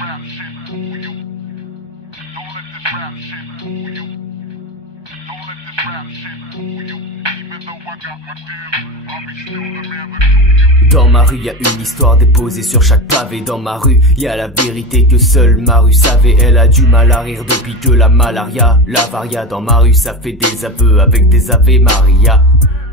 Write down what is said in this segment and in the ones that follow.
rap shit fool you. Don't let this rap shit fool you. Don't let this rap shit fool you. Even though I got my deal, I'll be still the man that fool you. Dans ma rue, y a une histoire déposée sur chaque pavé. Dans ma rue, y a la vérité que seule ma rue savait. Elle a du mal à rire depuis que la malaria la varia. Dans ma rue, ça fait des aveux avec des Ave Maria.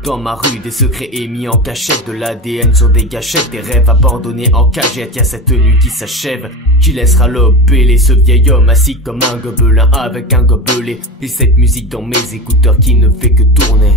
Dans ma rue, des secrets émis en cachette, de l'ADN sur des gâchettes, des rêves abandonnés en cagette. Y'a cette nuit qui s'achève, qui laissera l'obélé, ce vieil homme assis comme un gobelin avec un gobelet. Et cette musique dans mes écouteurs qui ne fait que tourner.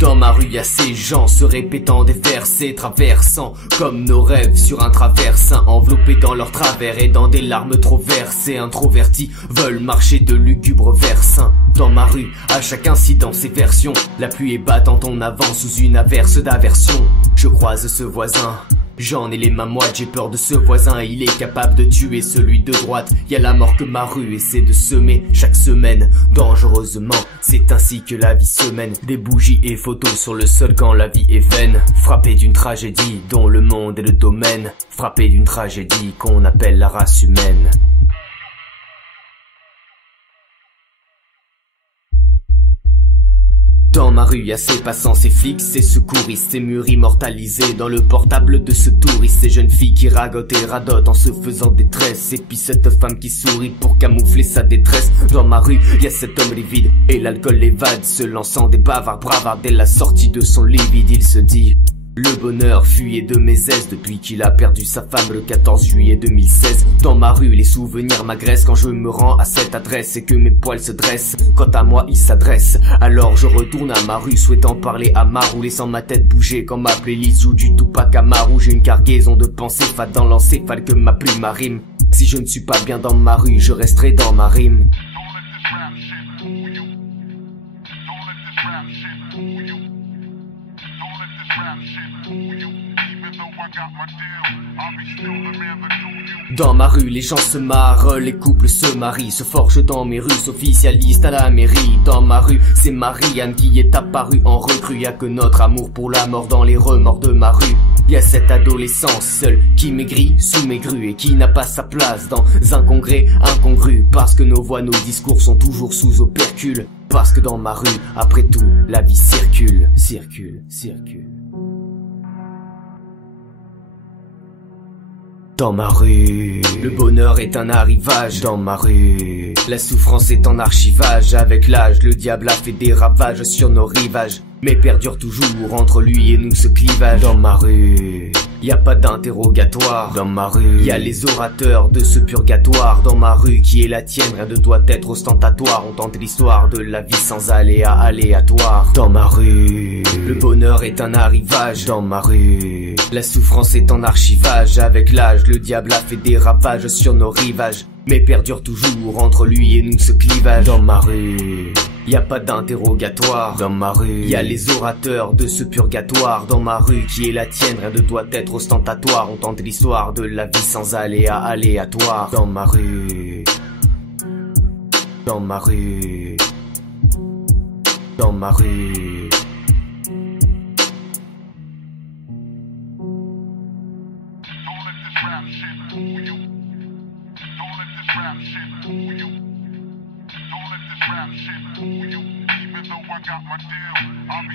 Dans ma rue, y'a ces gens se répétant des versets, traversant comme nos rêves sur un traversin, enveloppés dans leur travers et dans des larmes trop versées. Introvertis veulent marcher de lugubres versins. Dans ma rue, à chaque incident, ses versions. La pluie est battante, on avance sous une averse d'aversion. Je croise ce voisin, j'en ai les mains moites, j'ai peur de ce voisin. Il est capable de tuer celui de droite. Y a la mort que ma rue essaie de semer chaque semaine, dangereusement. C'est ainsi que la vie se mène. Des bougies et photos sur le sol quand la vie est vaine. Frappé d'une tragédie dont le monde est le domaine. Frappé d'une tragédie qu'on appelle la race humaine. Dans ma rue, y'a ces passants, ces flics, ces secouristes, ces murs immortalisés dans le portable de ce touriste, ces jeunes filles qui ragotent et radotent en se faisant des tresses, et puis cette femme qui sourit pour camoufler sa détresse. Dans ma rue, y'a cet homme livide et l'alcool l'évade, se lançant des bavards bravards dès la sortie de son lit vide. Il se dit: le bonheur fuyait de mes aises depuis qu'il a perdu sa femme le 14 juillet 2016. Dans ma rue, les souvenirs m'agressent quand je me rends à cette adresse et que mes poils se dressent. Quant à moi, ils s'adressent. Alors je retourne à ma rue, souhaitant parler à Marou, laissant ma tête bouger quand ma playlist joue du Tupac Amaru. J'ai une cargaison de pensées fades dans l'encéphale que ma plume rime. Si je ne suis pas bien dans ma rue, je resterai dans ma rime. Dans ma rue, les gens se marrent, les couples se marient, se forgent dans mes rues, s'officialisent à la mairie. Dans ma rue, c'est Marianne qui est apparue en recrue. Y'a que notre amour pour la mort dans les remords de ma rue. Y'a cette adolescence seule qui maigrit sous mes grues et qui n'a pas sa place dans un congrès incongru. Parce que nos voix, nos discours sont toujours sous opercule. Parce que dans ma rue, après tout, la vie circule, circule, circule. Dans ma rue, le bonheur est un arrivage. Dans ma rue, la souffrance est en archivage. Avec l'âge, le diable a fait des ravages sur nos rivages, mais perdure toujours entre lui et nous ce clivage. Dans ma rue, y a pas d'interrogatoire. Dans ma rue, y a les orateurs de ce purgatoire. Dans ma rue qui est la tienne, rien ne doit être ostentatoire. On tente l'histoire de la vie sans aléa aléatoire. Dans ma rue, le bonheur est un arrivage. Dans ma rue, la souffrance est en archivage. Avec l'âge, le diable a fait des ravages sur nos rivages, mais perdure toujours entre lui et nous ce clivage. Dans ma rue, y a pas d'interrogatoire. Dans ma rue, y a les orateurs de ce purgatoire. Dans ma rue qui est la tienne, rien ne doit être ostentatoire. On tente l'histoire de la vie sans aléa aléatoire. Dans ma rue, dans ma rue, dans ma rue. Even though I got my deal, I'll be